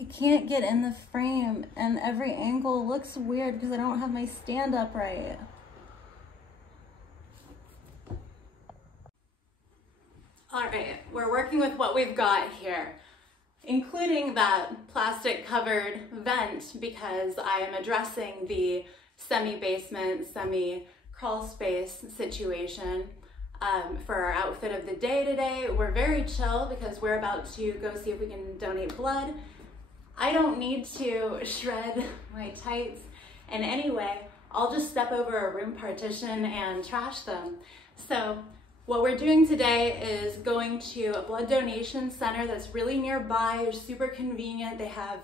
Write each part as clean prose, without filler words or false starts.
I can't get in the frame and every angle looks weird because I don't have my stand up right. All right, we're working with what we've got here, including that plastic covered vent because I am addressing the semi-basement, semi-crawl space situation for our outfit of the day today. We're very chill because we're about to go see if we can donate blood. I don't need to shred my tights in any way. I'll just step over a room partition and trash them. So what we're doing today is going to a blood donation center that's really nearby. It's super convenient. They have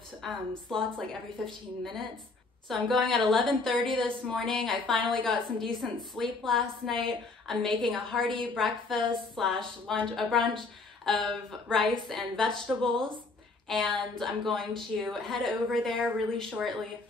slots like every 15 minutes. So I'm going at 11:30 this morning. I finally got some decent sleep last night. I'm making a hearty breakfast slash lunch, a brunch of rice and vegetables, and I'm going to head over there really shortly.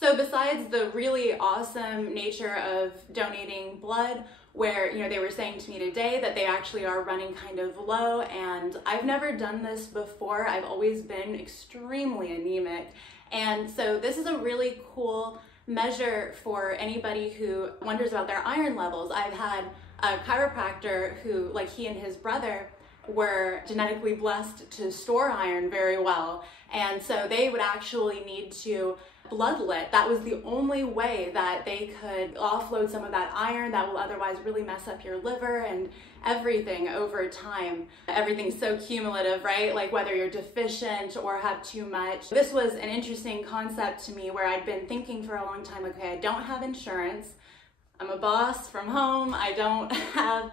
So besides the really awesome nature of donating blood, where, you know, they were saying to me today that they actually are running kind of low, and I've never done this before. I've always been extremely anemic. And so this is a really cool measure for anybody who wonders about their iron levels. I've had a chiropractor who, like, he and his brother were genetically blessed to store iron very well. And so they would actually need to bloodlet. That was the only way that they could offload some of that iron that will otherwise really mess up your liver and everything over time. Everything's so cumulative, right? Like whether you're deficient or have too much. This was an interesting concept to me where I'd been thinking for a long time, okay, I don't have insurance. I'm a boss from home. I don't have,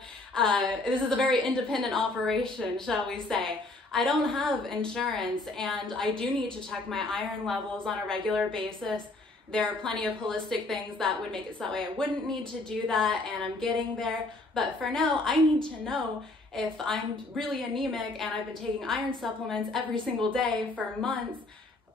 this is a very independent operation, shall we say. I don't have insurance and I do need to check my iron levels on a regular basis. There are plenty of holistic things that would make it so that way I wouldn't need to do that, and I'm getting there. But for now, I need to know if I'm really anemic and I've been taking iron supplements every single day for months,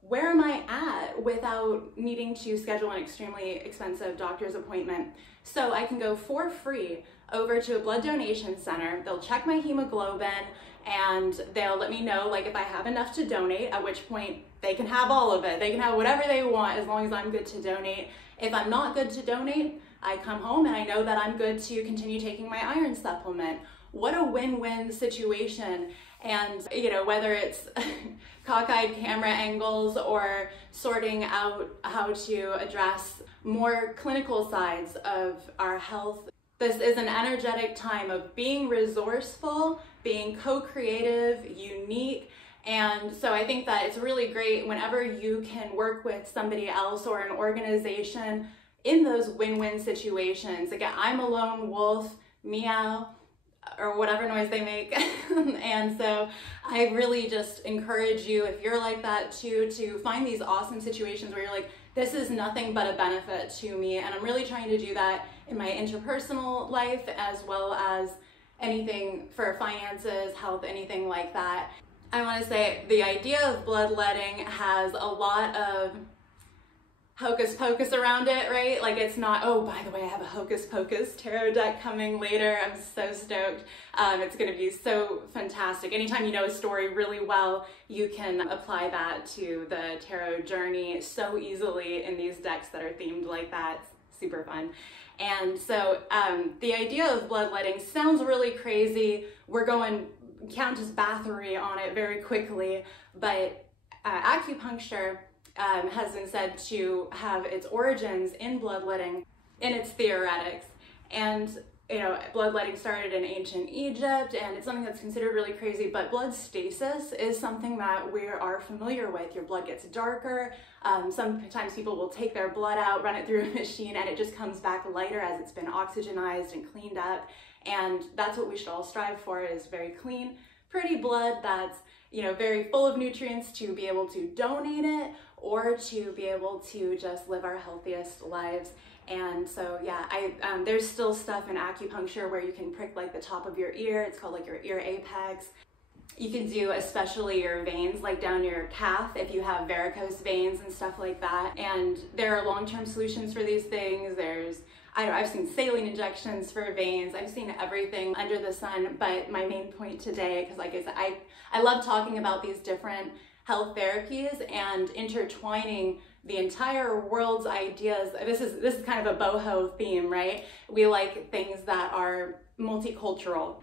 where am I at without needing to schedule an extremely expensive doctor's appointment? So I can go for free over to a blood donation center. They'll check my hemoglobin and they'll let me know like if I have enough to donate, at which point they can have all of it. They can have whatever they want as long as I'm good to donate. If I'm not good to donate, I come home and I know that I'm good to continue taking my iron supplement. What a win-win situation. And, you know, whether it's cockeyed camera angles or sorting out how to address more clinical sides of our health, this is an energetic time of being resourceful, being co-creative, unique. And so I think that it's really great whenever you can work with somebody else or an organization in those win-win situations. Again, I'm a lone wolf, meow, or whatever noise they make. And so I really just encourage you, if you're like that too, to find these awesome situations where you're like, this is nothing but a benefit to me. And I'm really trying to do that in my interpersonal life as well as anything for finances, health, anything like that. I want to say the idea of bloodletting has a lot of hocus pocus around it, right? Like it's not, oh, by the way, I have a hocus pocus tarot deck coming later. I'm so stoked. It's going to be so fantastic. Anytime you know a story really well, you can apply that to the tarot journey so easily in these decks that are themed like that. It's super fun. And so the idea of bloodletting sounds really crazy. We're going Countess Bathory on it very quickly, but acupuncture has been said to have its origins in bloodletting in its theoretics. And you know, bloodletting started in ancient Egypt, and it's something that's considered really crazy, but blood stasis is something that we are familiar with. Your blood gets darker. Sometimes people will take their blood out, run it through a machine, and it just comes back lighter as it's been oxygenized and cleaned up. And that's what we should all strive for, is very clean, pretty blood that's, you know, very full of nutrients to be able to donate it or to be able to just live our healthiest lives. And so, yeah, there's still stuff in acupuncture where you can prick like the top of your ear. It's called like your ear apex. You can do especially your veins, like down your calf if you have varicose veins and stuff like that. And there are long-term solutions for these things. I've seen saline injections for veins. I've seen everything under the sun. But my main point today, because like I said, I love talking about these different health therapies and intertwining the entire world's ideas. This is kind of a boho theme, right? We like things that are multicultural.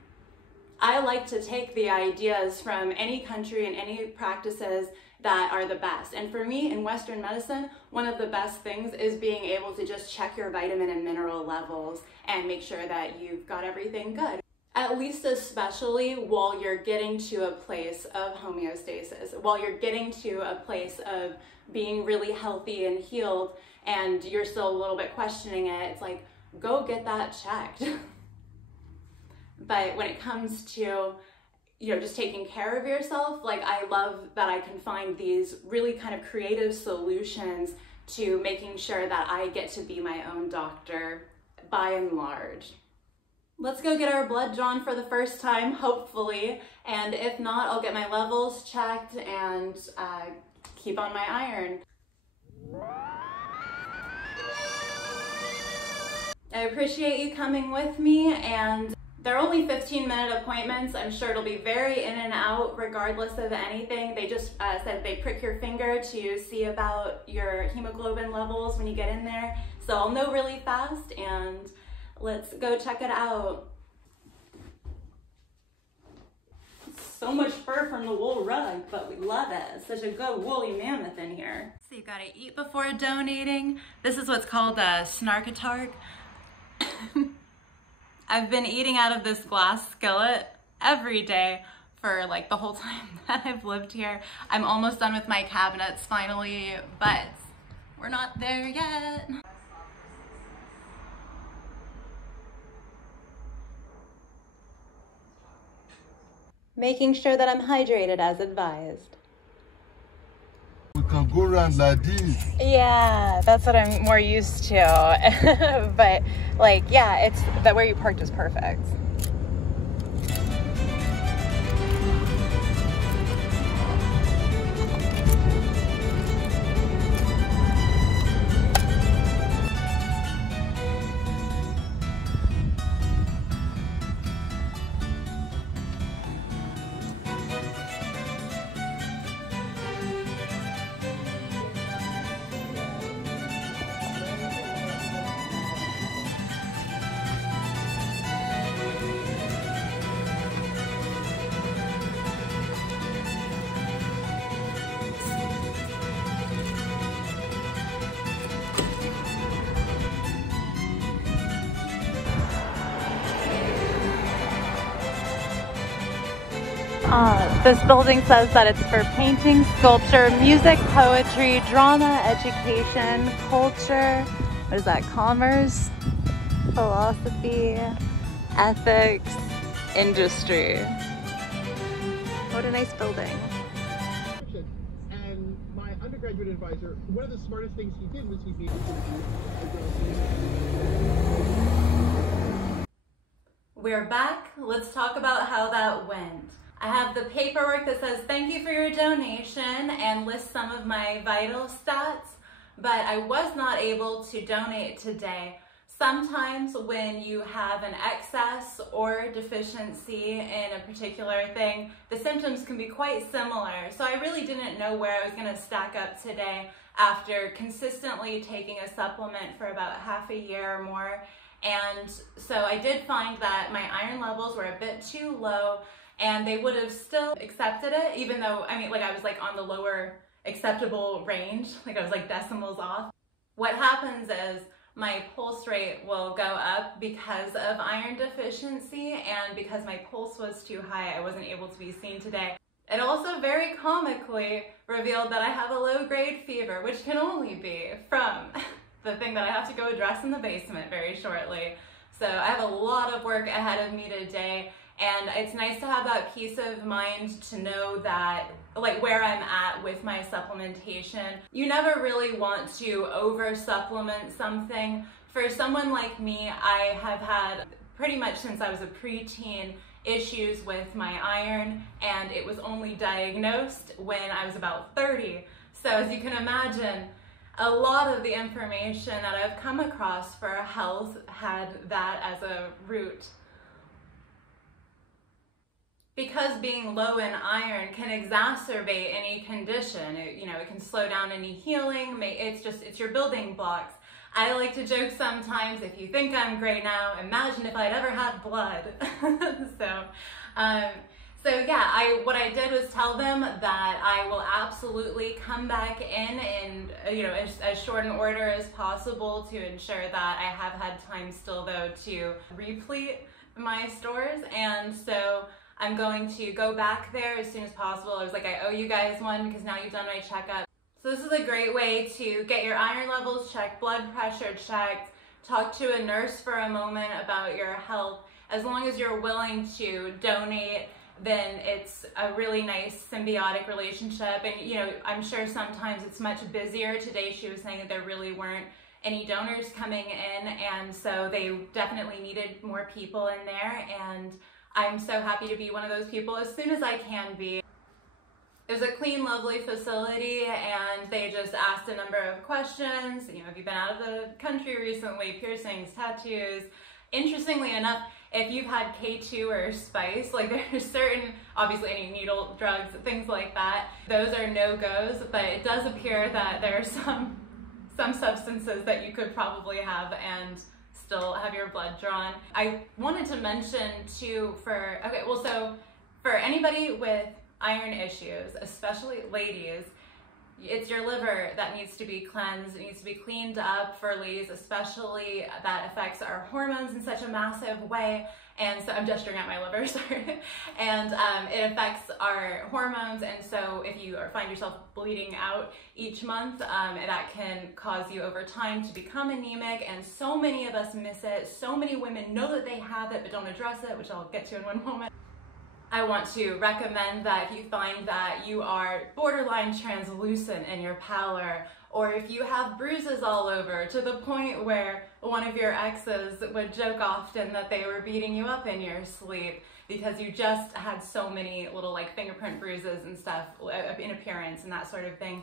I like to take the ideas from any country and any practices that are the best. And for me, in Western medicine, one of the best things is being able to just check your vitamin and mineral levels and make sure that you've got everything good. At least especially while you're getting to a place of homeostasis, while you're getting to a place of being really healthy and healed, and you're still a little bit questioning it, it's like, go get that checked. But when it comes to, you know, just taking care of yourself, like, I love that I can find these really kind of creative solutions to making sure that I get to be my own doctor by and large. Let's go get our blood drawn for the first time, hopefully, and if not, I'll get my levels checked and keep on my iron. I appreciate you coming with me, and they're only 15-minute appointments. I'm sure it'll be very in and out regardless of anything. They just said they prick your finger to see about your hemoglobin levels when you get in there. So I'll know really fast, and let's go check it out. So much fur from the wool rug, but we love it. It's such a good woolly mammoth in here. So you gotta eat before donating. This is what's called a snarkatark. I've been eating out of this glass skillet every day for like the whole time that I've lived here. I'm almost done with my cabinets finally, but we're not there yet. Making sure that I'm hydrated as advised. We can go around like this. Yeah, that's what I'm more used to. But like, yeah, it's that where you parked is perfect. This building says that it's for painting, sculpture, music, poetry, drama, education, culture, what is that, commerce, philosophy, ethics, industry. What a nice building. And my undergraduate advisor, one of the smartest things he did was he made We're back. Let's talk about how that went. I have the paperwork that says thank you for your donation and lists some of my vital stats, but I was not able to donate today. Sometimes when you have an excess or deficiency in a particular thing, the symptoms can be quite similar. So I really didn't know where I was going to stack up today after consistently taking a supplement for about half a year or more. And so I did find that my iron levels were a bit too low, and they would have still accepted it, even though, I mean, like I was like on the lower acceptable range, like I was like decimals off. What happens is my pulse rate will go up because of iron deficiency, and because my pulse was too high, I wasn't able to be seen today. It also very comically revealed that I have a low-grade fever, which can only be from the thing that I have to go address in the basement very shortly. So I have a lot of work ahead of me today, and it's nice to have that peace of mind to know that, like, where I'm at with my supplementation. You never really want to over supplement something. For someone like me, I have had pretty much since I was a preteen issues with my iron, and it was only diagnosed when I was about 30. So as you can imagine, a lot of the information that I've come across for health had that as a root. because being low in iron can exacerbate any condition. It can slow down any healing. It's your building blocks. I like to joke sometimes, if you think I'm great now, imagine if I'd ever had blood. So yeah, what I did was tell them that I will absolutely come back in as short an order as possible to ensure that I have had time still though to replete my stores. And so I'm going to go back there as soon as possible. I was like, I owe you guys one because now you've done my checkup. So this is a great way to get your iron levels checked, blood pressure checked, talk to a nurse for a moment about your health. As long as you're willing to donate, then it's a really nice symbiotic relationship. And I'm sure sometimes it's much busier. Today she was saying that there really weren't any donors coming in, and so they definitely needed more people in there, and I'm so happy to be one of those people as soon as I can be. It was a clean, lovely facility, and they just asked a number of questions. Have you been out of the country recently? Piercings, tattoos. Interestingly enough, if you've had K2 or spice, there's certain, obviously any needle, drugs, things like that, those are no-goes, but it does appear that there are some substances that you could probably have and still have your blood drawn. I wanted to mention too, so for anybody with iron issues, especially ladies, it's your liver that needs to be cleansed. It needs to be cleaned up for ladies, especially that affects our hormones in such a massive way. And so I'm gesturing at my liver, sorry. And it affects our hormones. And so if you find yourself bleeding out each month, that can cause you over time to become anemic. And so many of us miss it. So many women know that they have it, but don't address it, which I'll get to in one moment. I want to recommend that if you find that you are borderline translucent in your pallor, or if you have bruises all over to the point where one of your exes would joke often that they were beating you up in your sleep because you just had so many little fingerprint bruises and stuff in appearance and that sort of thing.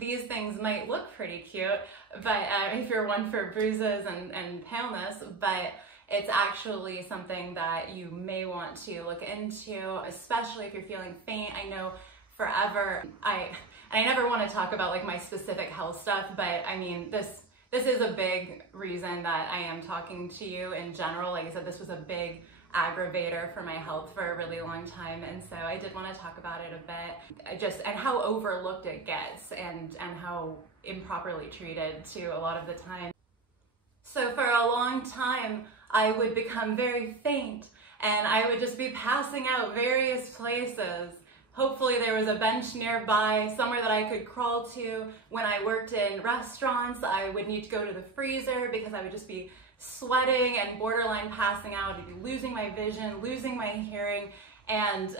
These things might look pretty cute, but if you're one for bruises and paleness, but it's actually something that you may want to look into, especially if you're feeling faint. I know forever, I never want to talk about my specific health stuff, but I mean, this is a big reason that I am talking to you in general. Like I said, this was a big aggravator for my health for a really long time, and so I did want to talk about it a bit, and how overlooked it gets and how improperly treated too a lot of the time. So for a long time, I would become very faint and I would just be passing out various places. Hopefully there was a bench nearby, somewhere that I could crawl to. When I worked in restaurants, I would need to go to the freezer because I would just be sweating and borderline passing out. I'd be losing my vision, losing my hearing, and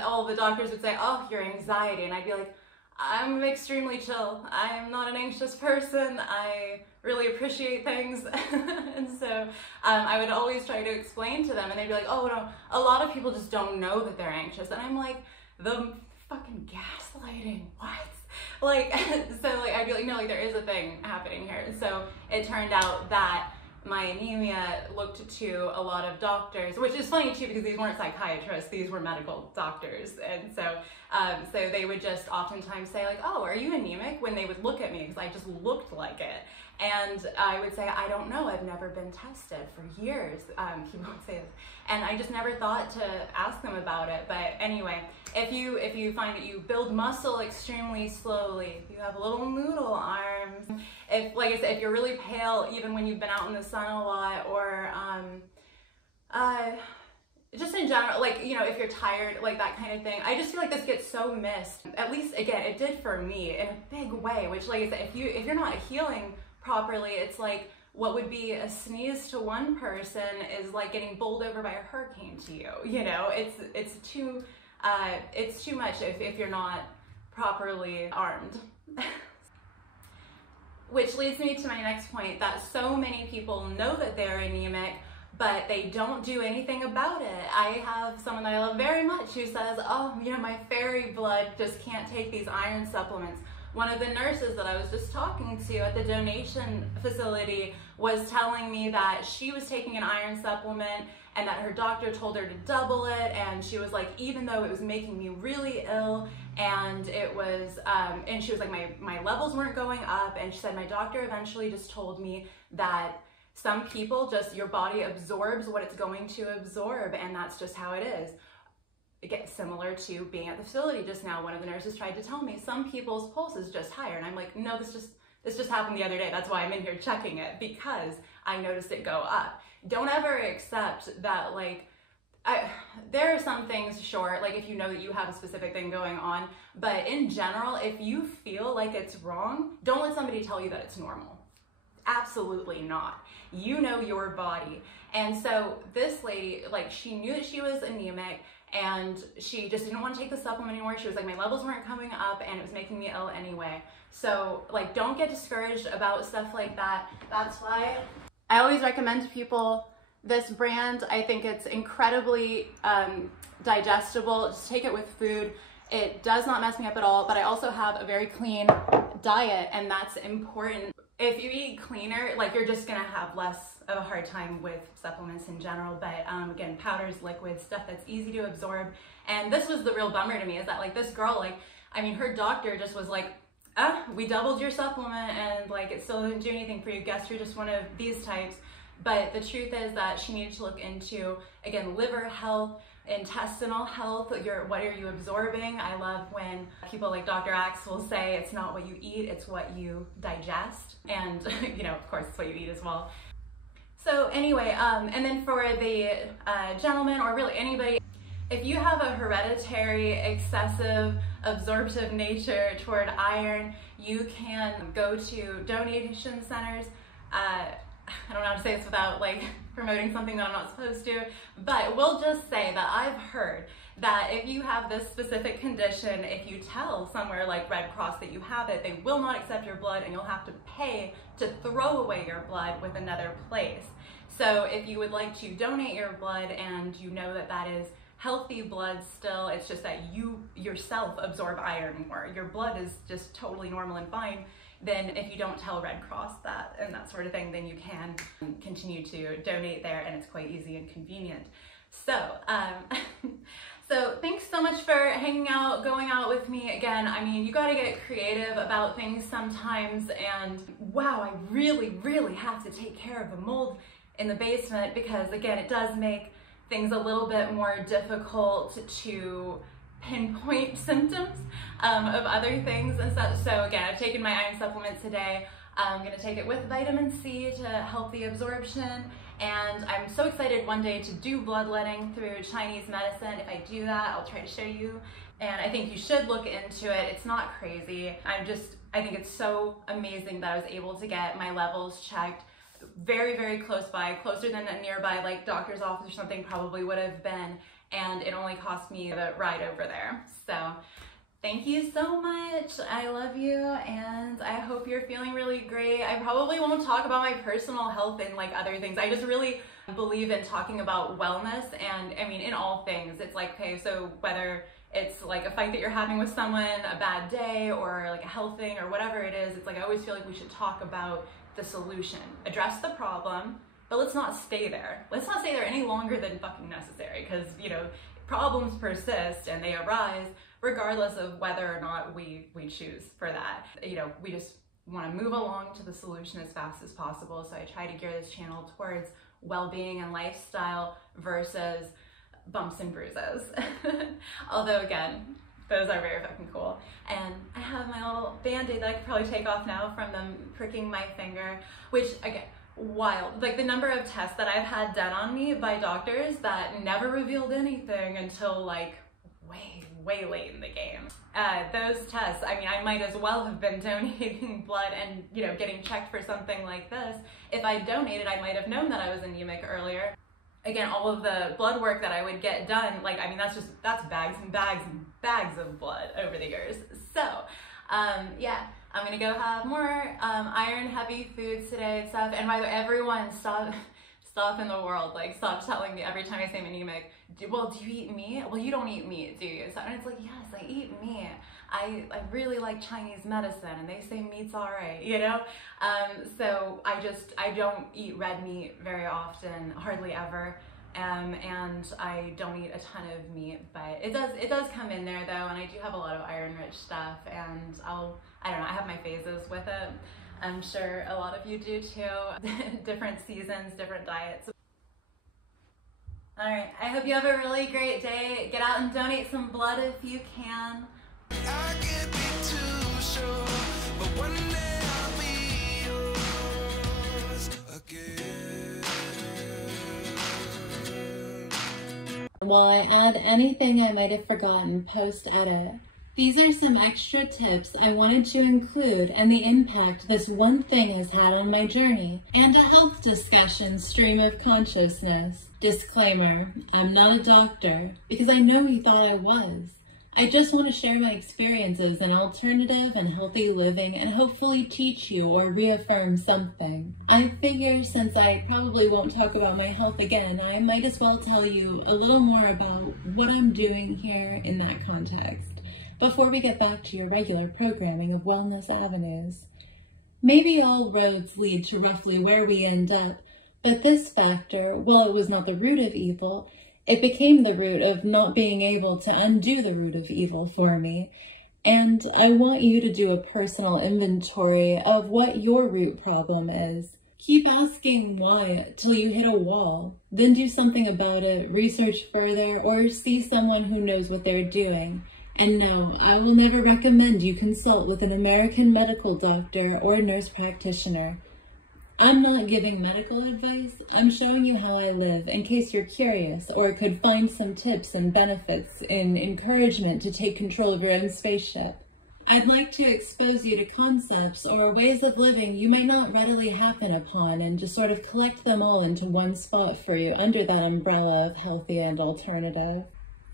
all the doctors would say, oh, your anxiety. And I'd be like, I'm extremely chill. I'm not an anxious person. I really appreciate things. And so I would always try to explain to them, and they'd be like, oh no, a lot of people just don't know that they're anxious. And I'm like, the fucking gaslighting, what? I'd be like, no, there is a thing happening here. And so it turned out that my anemia looked to a lot of doctors, which is funny too because these weren't psychiatrists, these were medical doctors. And so they would just oftentimes say oh, are you anemic? When they would look at me because I just looked like it. And I would say, I don't know, I've never been tested for years. People would say this. And I just never thought to ask them about it. But anyway, if you find that you build muscle extremely slowly, if you have little noodle arms, if, like I said, if you're really pale, even when you've been out in the sun a lot, or just in general, if you're tired, that kind of thing. I just feel like this gets so missed. At least, again, it did for me in a big way, which, like I said, if you're not healing properly, it's like what would be a sneeze to one person is like getting bowled over by a hurricane to you. It's too much if you're not properly armed. Which leads me to my next point, that so many people know that they're anemic, but they don't do anything about it. I have someone that I love very much who says, oh, my fairy blood just can't take these iron supplements. one of the nurses that I was just talking to at the donation facility was telling me that she was taking an iron supplement and that her doctor told her to double it, and she was like, even though it was making me really ill, and it was, and she was like, my levels weren't going up, and she said, my doctor eventually just told me that some people just, your body absorbs what it's going to absorb, and that's just how it is. It gets similar to being at the facility just now. One of the nurses tried to tell me some people's pulse is just higher, and I'm like, no, this just happened the other day. That's why I'm in here checking it, because I noticed it go up. Don't ever accept that, like, there are some things, sure, like if you know that you have a specific thing going on, but in general, if you feel like it's wrong, don't let somebody tell you that it's normal. Absolutely not. You know your body. And so this lady, like, she knew that she was anemic, and she just didn't want to take the supplement anymore. She was like, my levels weren't coming up and it was making me ill anyway. So, like, don't get discouraged about stuff like that. That's why I always recommend to people this brand. I think it's incredibly digestible. Just take it with food. It does not mess me up at all, but I also have a very clean diet, and that's important. If you eat cleaner, like, you're just gonna have less of a hard time with supplements in general, but again, powders, liquids, stuff that's easy to absorb. And this was the real bummer to me, is that, like, this girl, like, I mean, her doctor just was like, we doubled your supplement and, like, it still didn't do anything for you. Guess you're just one of these types. But the truth is that she needed to look into, again, liver health, intestinal health, what are you absorbing? I love when people like Dr. Axe will say it's not what you eat, it's what you digest. And, you know, of course, it's what you eat as well. So anyway, and then for the gentleman, or really anybody, if you have a hereditary excessive absorptive nature toward iron, you can go to donation centers. I don't know how to say this without, like, promoting something that I'm not supposed to, but we'll just say that I've heard that if you have this specific condition, if you tell somewhere like Red Cross that you have it, they will not accept your blood, and you'll have to pay to throw away your blood with another place. So if you would like to donate your blood, and you know that that is healthy blood still, it's just that you yourself absorb iron more, your blood is just totally normal and fine, then if you don't tell Red Cross that and that sort of thing, then you can continue to donate there, and it's quite easy and convenient. So, so thanks so much for hanging out, going out with me again. I mean, you gotta get creative about things sometimes, and wow, I really, really have to take care of the mold in the basement, because again, it does make things a little bit more difficult to pinpoint symptoms of other things and stuff. So again, I've taken my iron supplement today. I'm gonna take it with vitamin C to help the absorption, and I'm so excited one day to do bloodletting through Chinese medicine. If I do that, I'll try to show you, and I think you should look into it. It's not crazy. I think it's so amazing that I was able to get my levels checked very, very close by, closer than a nearby, like, doctor's office or something probably would have been, and it only cost me the ride over there. So thank you so much. I love you, and I hope you're feeling really great. I probably won't talk about my personal health and, like, other things. I just really believe in talking about wellness, and I mean, in all things. It's like, okay, so whether it's like a fight that you're having with someone, a bad day, or like a health thing, or whatever it is, it's like I always feel like we should talk about the solution. Address the problem, but let's not stay there. Let's not stay there any longer than fucking necessary, because, you know, problems persist and they arise regardless of whether or not we choose for that. You know, we just want to move along to the solution as fast as possible. So I try to gear this channel towards well-being and lifestyle versus bumps and bruises. Although again, those are very fucking cool. And I have my little band-aid that I could probably take off now from them pricking my finger, which, again, wild. Like, the number of tests that I've had done on me by doctors that never revealed anything until, like, way late in the game. Those tests, I mean, I might as well have been donating blood and, you know, getting checked for something like this. If I donated, I might have known that I was anemic earlier. Again, all of the blood work that I would get done, like, I mean, that's bags and bags and bags of blood over the years. So, yeah, I'm gonna go have more iron heavy foods today and stuff. And by the way, everyone stop stuff in the world. Like, stop telling me every time I say I'm anemic, well, do you eat meat? Well, you don't eat meat, do you? So, and it's like, yes, I eat meat. I really like Chinese medicine, and they say meat's all right, you know? So I don't eat red meat very often, hardly ever. And I don't eat a ton of meat, but it does come in there though, and I do have a lot of iron-rich stuff, and I don't know, I have my phases with it. I'm sure a lot of you do too. Different seasons, different diets. All right, I hope you have a really great day. Get out and donate some blood if you can. I can't be too sure, but one day I'll be yours again. While I add anything I might have forgotten post-edit, these are some extra tips I wanted to include and the impact this one thing has had on my journey, and a health discussion stream of consciousness. Disclaimer, I'm not a doctor, because I know you thought I was. I just want to share my experiences in alternative and healthy living and hopefully teach you or reaffirm something. I figure since I probably won't talk about my health again, I might as well tell you a little more about what I'm doing here in that context, before we get back to your regular programming of wellness avenues. Maybe all roads lead to roughly where we end up, but this factor, while it was not the root of evil, it became the root of not being able to undo the root of evil for me. And I want you to do a personal inventory of what your root problem is. Keep asking why till you hit a wall, then do something about it, research further, or see someone who knows what they're doing. And no, I will never recommend you consult with an American medical doctor or nurse practitioner. I'm not giving medical advice, I'm showing you how I live in case you're curious or could find some tips and benefits in encouragement to take control of your own spaceship. I'd like to expose you to concepts or ways of living you might not readily happen upon and just sort of collect them all into one spot for you under that umbrella of healthy and alternative.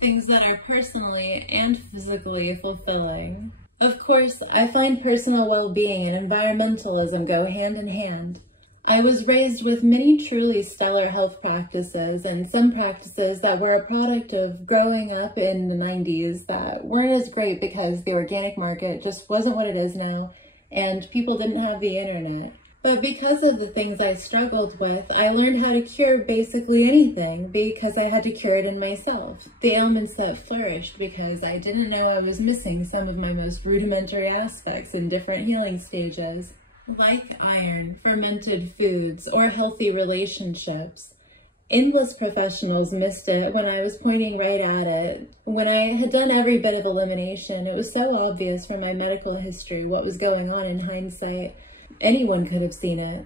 Things that are personally and physically fulfilling. Of course, I find personal well-being and environmentalism go hand in hand. I was raised with many truly stellar health practices and some practices that were a product of growing up in the 90s that weren't as great because the organic market just wasn't what it is now and people didn't have the internet. But because of the things I struggled with, I learned how to cure basically anything because I had to cure it in myself. The ailments that flourished because I didn't know I was missing some of my most rudimentary aspects in different healing stages. Like iron, fermented foods, or healthy relationships. Endless professionals missed it when I was pointing right at it. When I had done every bit of elimination, it was so obvious from my medical history what was going on in hindsight. Anyone could have seen it.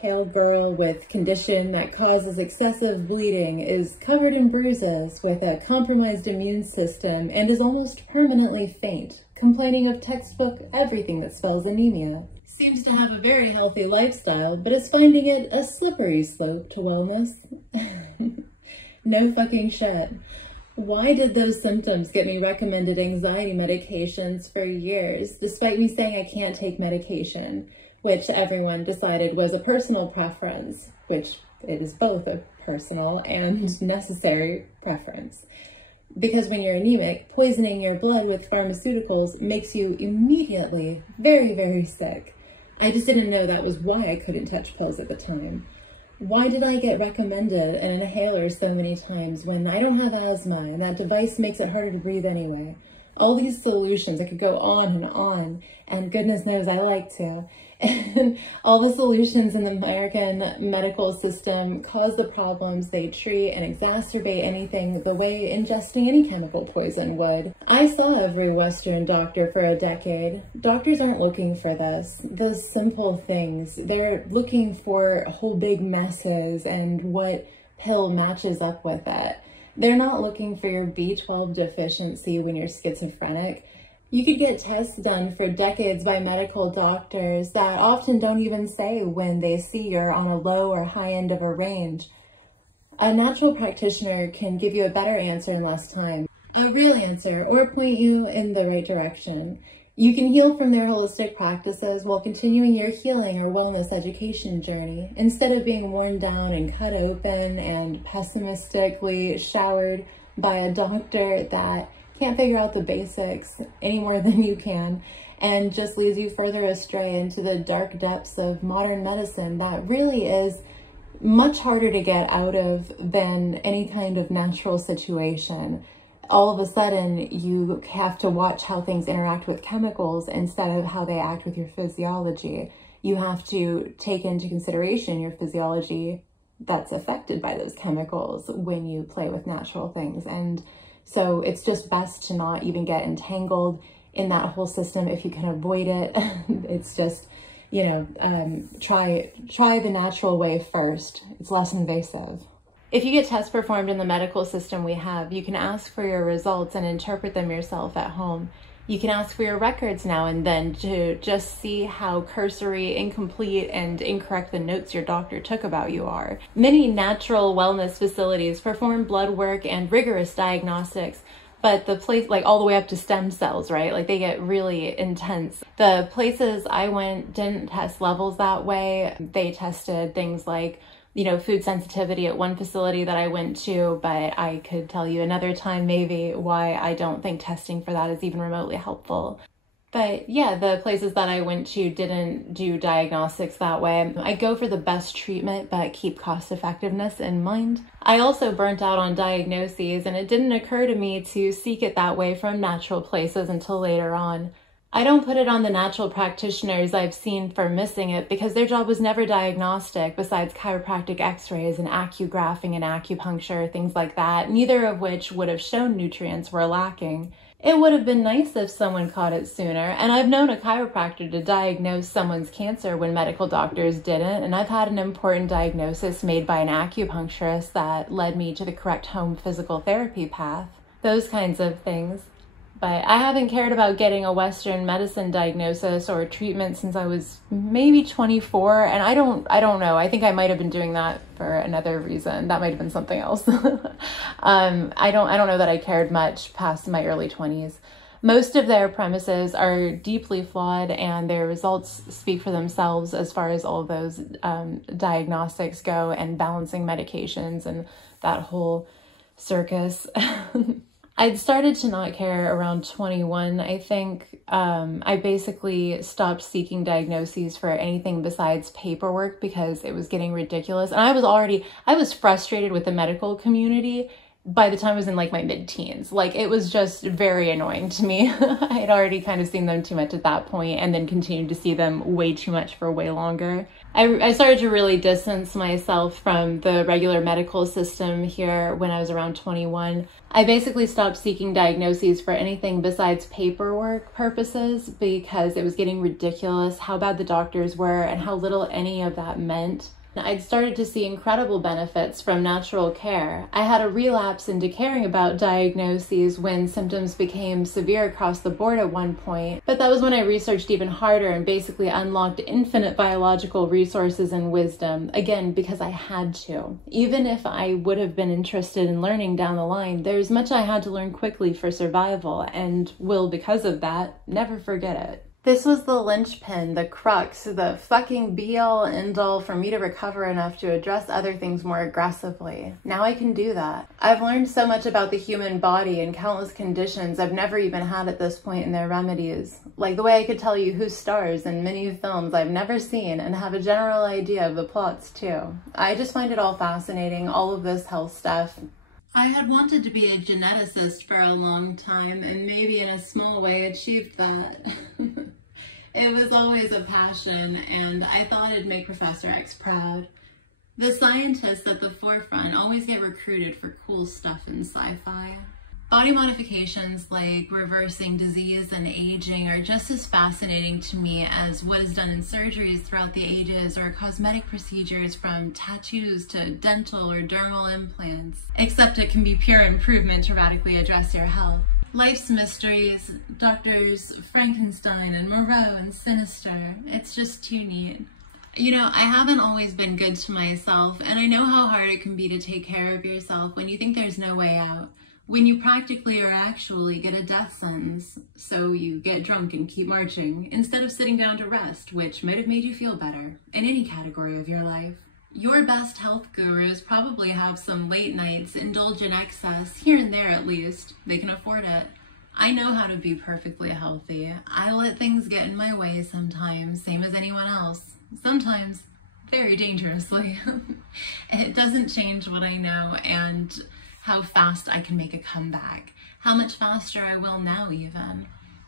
Pale girl with condition that causes excessive bleeding is covered in bruises with a compromised immune system and is almost permanently faint, complaining of textbook everything that spells anemia. Seems to have a very healthy lifestyle, but is finding it a slippery slope to wellness. No fucking shit. Why did those symptoms get me recommended anxiety medications for years, despite me saying I can't take medication, which everyone decided was a personal preference, which it is both a personal and necessary preference. Because when you're anemic, poisoning your blood with pharmaceuticals makes you immediately very, very sick. I just didn't know that was why I couldn't touch pills at the time. Why did I get recommended an inhaler so many times when I don't have asthma and that device makes it harder to breathe anyway? All these solutions, I could go on, and goodness knows I like to. And all the solutions in the American medical system cause the problems they treat and exacerbate anything the way ingesting any chemical poison would. I saw every Western doctor for a decade. Doctors aren't looking for this, those simple things. They're looking for whole big messes and what pill matches up with it. They're not looking for your B12 deficiency when you're schizophrenic. You could get tests done for decades by medical doctors that often don't even say when they see you're on a low or high end of a range. A natural practitioner can give you a better answer in less time, a real answer, or point you in the right direction. You can heal from their holistic practices while continuing your healing or wellness education journey, instead of being worn down and cut open and pessimistically showered by a doctor that can't figure out the basics any more than you can, and just leads you further astray into the dark depths of modern medicine that really is much harder to get out of than any kind of natural situation. All of a sudden, you have to watch how things interact with chemicals instead of how they act with your physiology. You have to take into consideration your physiology that's affected by those chemicals when you play with natural things. And so it's just best to not even get entangled in that whole system if you can avoid it. It's just, you know, try the natural way first. It's less invasive. If you get tests performed in the medical system we have, you can ask for your results and interpret them yourself at home. You can ask for your records now and then to just see how cursory, incomplete, and incorrect the notes your doctor took about you are. Many natural wellness facilities perform blood work and rigorous diagnostics, but the place, like all the way up to stem cells, right? Like they get really intense. The places I went didn't test levels that way. They tested things like, you know, food sensitivity at one facility that I went to, but I could tell you another time maybe why I don't think testing for that is even remotely helpful. But yeah, the places that I went to didn't do diagnostics that way. I go for the best treatment, but keep cost effectiveness in mind. I also burnt out on diagnoses, and it didn't occur to me to seek it that way from natural places until later on. I don't put it on the natural practitioners I've seen for missing it, because their job was never diagnostic besides chiropractic x-rays and acugraphing and acupuncture, things like that, neither of which would have shown nutrients were lacking. It would have been nice if someone caught it sooner, and I've known a chiropractor to diagnose someone's cancer when medical doctors didn't, and I've had an important diagnosis made by an acupuncturist that led me to the correct home physical therapy path. Those kinds of things. But I haven't cared about getting a Western medicine diagnosis or treatment since I was maybe 24, and I don't know. I think I might have been doing that for another reason. That might have been something else. I don't know that I cared much past my early 20s. Most of their premises are deeply flawed, and their results speak for themselves as far as all of those diagnostics go and balancing medications and that whole circus. I'd started to not care around 21, I think. I basically stopped seeking diagnoses for anything besides paperwork because it was getting ridiculous. And I was frustrated with the medical community by the time I was in like my mid-teens. Like, it was just very annoying to me. I had already kind of seen them too much at that point, and then continued to see them way too much for way longer. I started to really distance myself from the regular medical system here when I was around 21. I basically stopped seeking diagnoses for anything besides paperwork purposes because it was getting ridiculous how bad the doctors were and how little any of that meant. I'd started to see incredible benefits from natural care. I had a relapse into caring about diagnoses when symptoms became severe across the board at one point, but that was when I researched even harder and basically unlocked infinite biological resources and wisdom, again, because I had to. Even if I would have been interested in learning down the line, there's much I had to learn quickly for survival, and will, because of that, never forget it. This was the linchpin, the crux, the fucking be-all, end-all for me to recover enough to address other things more aggressively. Now I can do that. I've learned so much about the human body and countless conditions I've never even had at this point in their remedies. Like the way I could tell you who stars in many films I've never seen and have a general idea of the plots too. I just find it all fascinating, all of this health stuff. I had wanted to be a geneticist for a long time, and maybe in a small way achieved that. It was always a passion, and I thought it'd make Professor X proud. The scientists at the forefront always get recruited for cool stuff in sci-fi. Body modifications like reversing disease and aging are just as fascinating to me as what is done in surgeries throughout the ages, or cosmetic procedures from tattoos to dental or dermal implants. Except it can be pure improvement to radically address your health. Life's mysteries, Doctors Frankenstein and Moreau and Sinister, it's just too neat. You know, I haven't always been good to myself, and I know how hard it can be to take care of yourself when you think there's no way out. when you practically or actually get a death sentence, so you get drunk and keep marching, instead of sitting down to rest, which might have made you feel better in any category of your life. Your best health gurus probably have some late nights, indulge in excess, here and there at least. They can afford it. I know how to be perfectly healthy. I let things get in my way sometimes, same as anyone else. Sometimes very dangerously. It doesn't change what I know and how fast I can make a comeback. How much faster I will now even.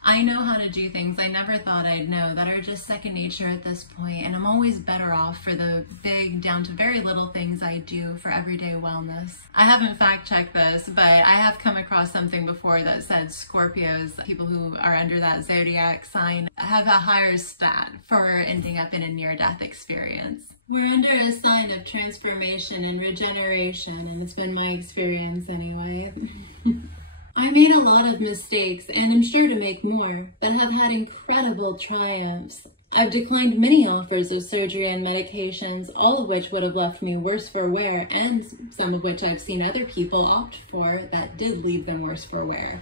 I know how to do things I never thought I'd know that are just second nature at this point, and I'm always better off for the big, down to very little things I do for everyday wellness. I haven't fact-checked this, but I have come across something before that said Scorpios, people who are under that zodiac sign, have a higher stat for ending up in a near-death experience. We're under a sign of transformation and regeneration, and it's been my experience anyway. I made a lot of mistakes, and I'm sure to make more, but have had incredible triumphs. I've declined many offers of surgery and medications, all of which would have left me worse for wear, and some of which I've seen other people opt for that did leave them worse for wear.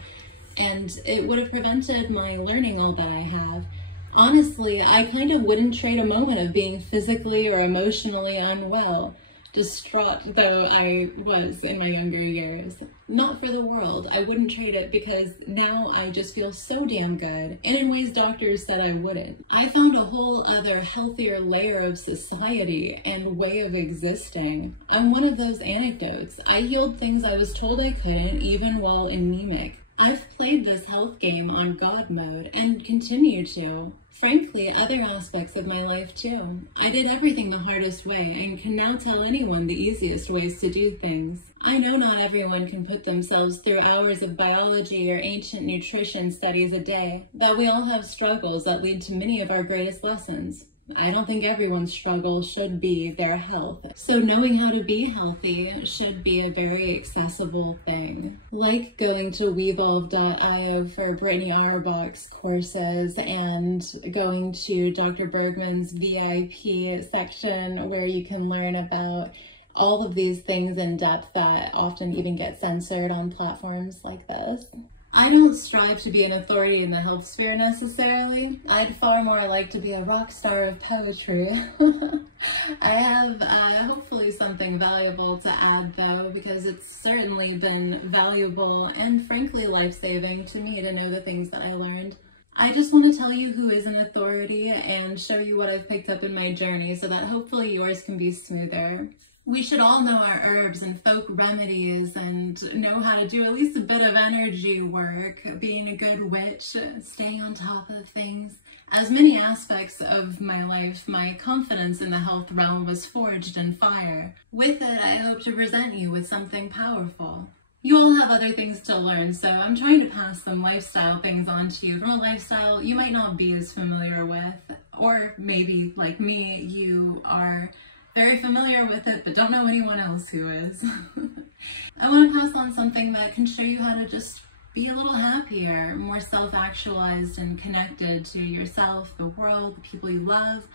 And it would have prevented my learning all that I have. Honestly, I kind of wouldn't trade a moment of being physically or emotionally unwell. Distraught though I was in my younger years. Not for the world. I wouldn't trade it because now I just feel so damn good, and in ways doctors said I wouldn't. I found a whole other healthier layer of society and way of existing. I'm one of those anecdotes. I healed things I was told I couldn't, even while anemic. I've played this health game on God mode and continue to. Frankly, other aspects of my life too. I did everything the hardest way and can now tell anyone the easiest ways to do things. I know not everyone can put themselves through hours of biology or ancient nutrition studies a day, that we all have struggles that lead to many of our greatest lessons. I don't think everyone's struggle should be their health, so knowing how to be healthy should be a very accessible thing. Like going to wevolve.io for Brittany Auerbach's courses and going to Dr. Bergman's VIP section where you can learn about all of these things in depth that often even get censored on platforms like this. I don't strive to be an authority in the health sphere necessarily. I'd far more like to be a rock star of poetry. I have hopefully something valuable to add though, because it's certainly been valuable and frankly life-saving to me to know the things that I learned. I just want to tell you who is an authority and show you what I've picked up in my journey so that hopefully yours can be smoother. We should all know our herbs and folk remedies and know how to do at least a bit of energy work, being a good witch, staying on top of things. As many aspects of my life, my confidence in the health realm was forged in fire. With it, I hope to present you with something powerful. You all have other things to learn, so I'm trying to pass some lifestyle things on to you from a lifestyle you might not be as familiar with, or maybe, like me, you are very familiar with it, but don't know anyone else who is. I want to pass on something that can show you how to just be a little happier, more self-actualized and connected to yourself, the world, the people you love.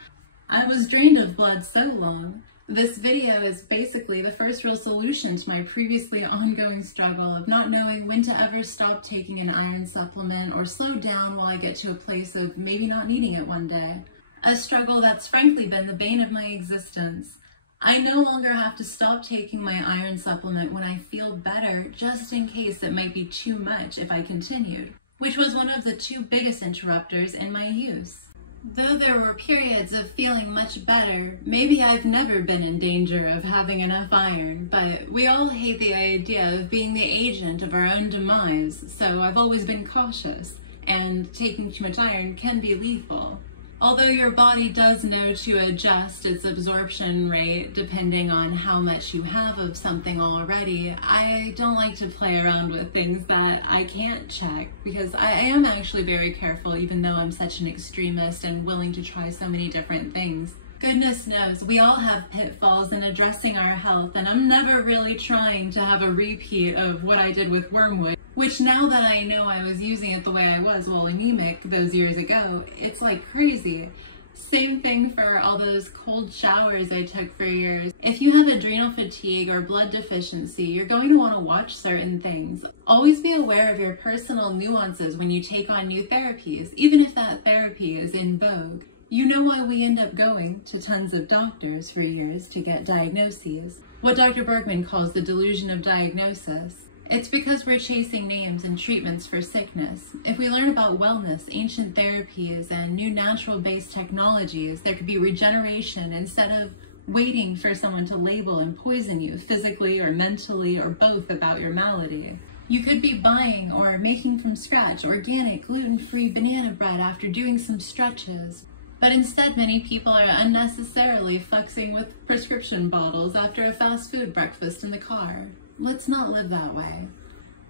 I was drained of blood so long. This video is basically the first real solution to my previously ongoing struggle of not knowing when to ever stop taking an iron supplement or slow down while I get to a place of maybe not needing it one day. A struggle that's frankly been the bane of my existence. I no longer have to stop taking my iron supplement when I feel better, just in case it might be too much if I continued, which was one of the two biggest interrupters in my use. Though there were periods of feeling much better, maybe I've never been in danger of having enough iron, but we all hate the idea of being the agent of our own demise, so I've always been cautious, and taking too much iron can be lethal. Although your body does know to adjust its absorption rate depending on how much you have of something already, I don't like to play around with things that I can't check because I am actually very careful even though I'm such an extremist and willing to try so many different things. Goodness knows, we all have pitfalls in addressing our health, and I'm never really trying to have a repeat of what I did with wormwood, which now that I know I was using it the way I was while anemic those years ago, it's like crazy. Same thing for all those cold showers I took for years. If you have adrenal fatigue or blood deficiency, you're going to want to watch certain things. Always be aware of your personal nuances when you take on new therapies, even if that therapy is in vogue. You know why we end up going to tons of doctors for years to get diagnoses. What Dr. Bergman calls the delusion of diagnosis. It's because we're chasing names and treatments for sickness. If we learn about wellness, ancient therapies, and new natural-based technologies, there could be regeneration instead of waiting for someone to label and poison you physically or mentally or both about your malady. You could be buying or making from scratch organic, gluten-free banana bread after doing some stretches. But instead, many people are unnecessarily fuxing with prescription bottles after a fast food breakfast in the car. Let's not live that way.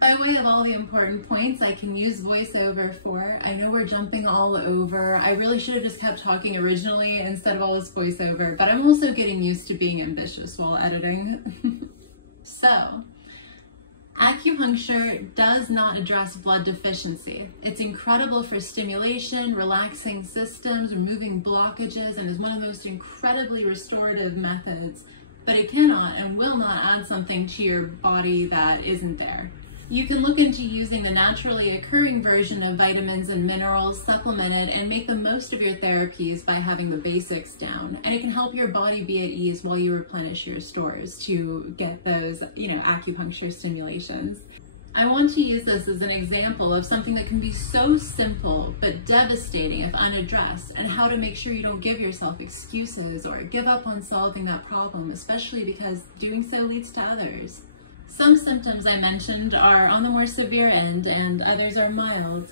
By way of all the important points I can use voiceover for, I know we're jumping all over. I really should have just kept talking originally instead of all this voiceover, but I'm also getting used to being ambitious while editing. So, acupuncture does not address blood deficiency. It's incredible for stimulation, relaxing systems, removing blockages, and is one of the most incredibly restorative methods, but it cannot and will not add something to your body that isn't there. You can look into using the naturally occurring version of vitamins and minerals, supplemented, and make the most of your therapies by having the basics down. And it can help your body be at ease while you replenish your stores to get those, acupuncture stimulations. I want to use this as an example of something that can be so simple but devastating if unaddressed, and how to make sure you don't give yourself excuses or give up on solving that problem, especially because doing so leads to others. Some symptoms I mentioned are on the more severe end and others are mild.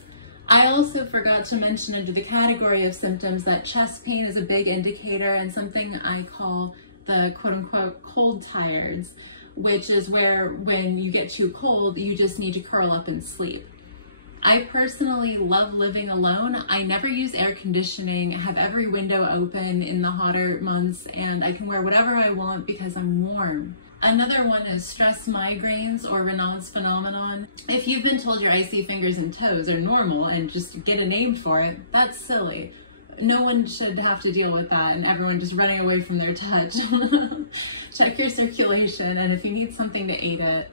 I also forgot to mention under the category of symptoms that chest pain is a big indicator, and something I call the quote-unquote cold tired's, which is where when you get too cold, you just need to curl up and sleep. I personally love living alone. I never use air conditioning, I have every window open in the hotter months, and I can wear whatever I want because I'm warm. Another one is stress migraines or Raynaud's phenomenon. If you've been told your icy fingers and toes are normal and just get a name for it, that's silly. No one should have to deal with that and everyone just running away from their touch. Check your circulation, and if you need something to aid it,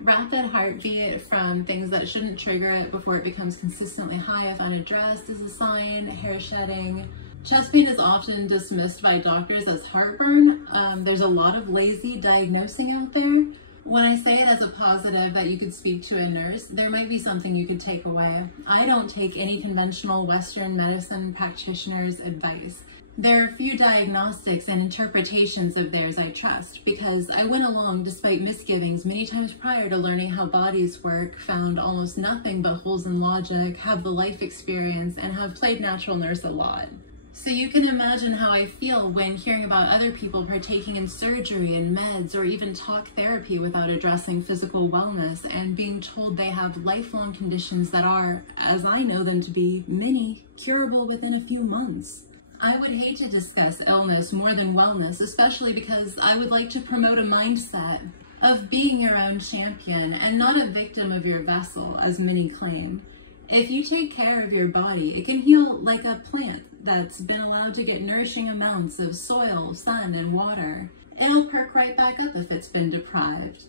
rapid heartbeat from things that shouldn't trigger it before it becomes consistently high if unaddressed is a sign, hair shedding. Chest pain is often dismissed by doctors as heartburn. There's a lot of lazy diagnosing out there. When I say it as a positive that you could speak to a nurse, there might be something you could take away. I don't take any conventional Western medicine practitioner's advice. There are few diagnostics and interpretations of theirs I trust, because I went along despite misgivings many times prior to learning how bodies work, found almost nothing but holes in logic, have the life experience, and have played natural nurse a lot. So you can imagine how I feel when hearing about other people partaking in surgery and meds or even talk therapy without addressing physical wellness and being told they have lifelong conditions that are, as I know them to be, many curable within a few months. I would hate to discuss illness more than wellness, especially because I would like to promote a mindset of being your own champion and not a victim of your vessel, as many claim. If you take care of your body, it can heal like a plant that's been allowed to get nourishing amounts of soil, sun, and water. It'll perk right back up if it's been deprived.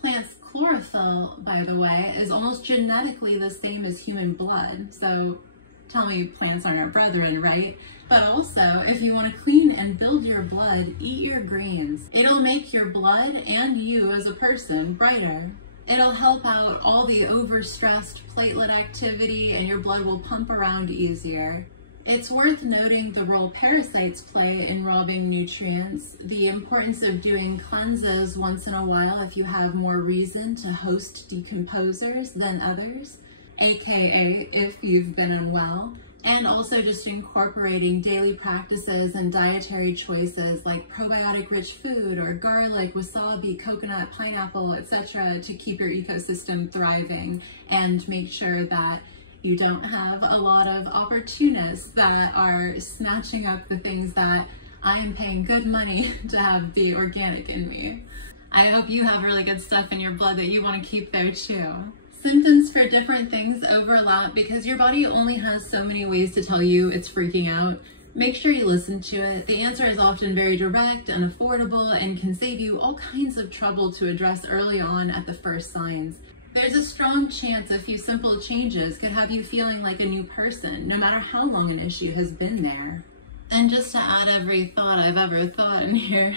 Plants' chlorophyll, by the way, is almost genetically the same as human blood, so tell me plants aren't our brethren, right? But also, if you want to clean and build your blood, eat your greens. It'll make your blood and you as a person brighter. It'll help out all the overstressed platelet activity and your blood will pump around easier. It's worth noting the role parasites play in robbing nutrients, the importance of doing cleanses once in a while if you have more reason to host decomposers than others, aka if you've been unwell, and also just incorporating daily practices and dietary choices like probiotic-rich food or garlic, wasabi, coconut, pineapple, etc. to keep your ecosystem thriving and make sure that you don't have a lot of opportunists that are snatching up the things that I am paying good money to have be organic in me. I hope you have really good stuff in your blood that you want to keep there too. Symptoms for different things overlap because your body only has so many ways to tell you it's freaking out. Make sure you listen to it. The answer is often very direct and affordable and can save you all kinds of trouble to address early on at the first signs. There's a strong chance a few simple changes could have you feeling like a new person, no matter how long an issue has been there. And just to add every thought I've ever thought in here,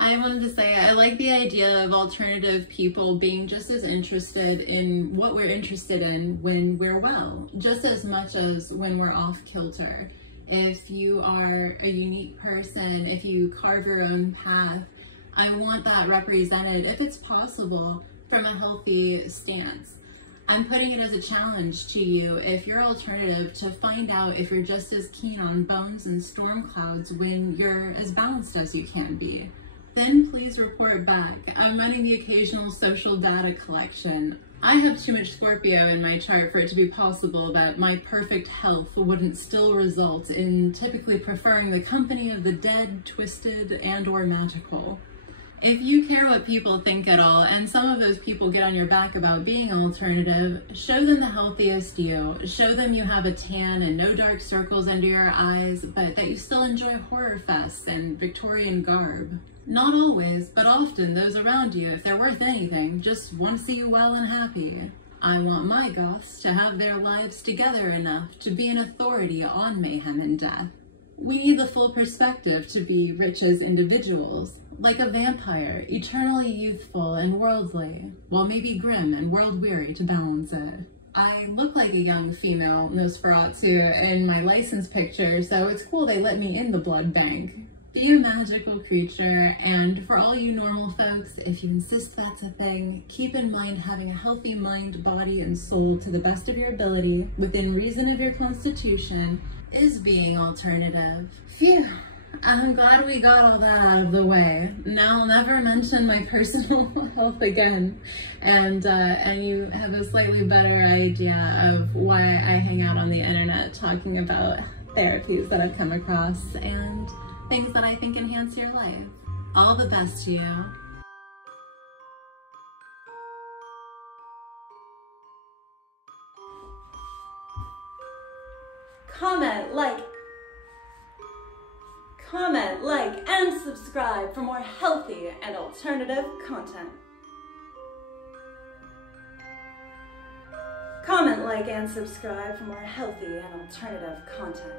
I wanted to say I like the idea of alternative people being just as interested in what we're interested in when we're well, just as much as when we're off kilter. If you are a unique person, if you carve your own path, I want that represented, if it's possible, from a healthy stance. I'm putting it as a challenge to you, if you're alternative, to find out if you're just as keen on bones and storm clouds when you're as balanced as you can be. Then please report back. I'm running the occasional social data collection. I have too much Scorpio in my chart for it to be possible that my perfect health wouldn't still result in typically preferring the company of the dead, twisted, and/or magical. If you care what people think at all, and some of those people get on your back about being alternative, show them the healthiest you. Show them you have a tan and no dark circles under your eyes, but that you still enjoy horror fests and Victorian garb. Not always, but often those around you, if they're worth anything, just want to see you well and happy. I want my Goths to have their lives together enough to be an authority on mayhem and death. We need the full perspective to be rich as individuals, like a vampire, eternally youthful and worldly, while maybe grim and world-weary to balance it. I look like a young female Nosferatu in my license picture, so it's cool they let me in the blood bank. Be a magical creature, and for all you normal folks, if you insist that's a thing, keep in mind having a healthy mind, body, and soul to the best of your ability, within reason of your constitution, is being alternative. Phew, I'm glad we got all that out of the way. Now I'll never mention my personal health again, and you have a slightly better idea of why I hang out on the internet talking about therapies that I've come across and things that I think enhance your life. All the best to you. Comment, like, and subscribe for more healthy and alternative content. Comment, like, and subscribe for more healthy and alternative content.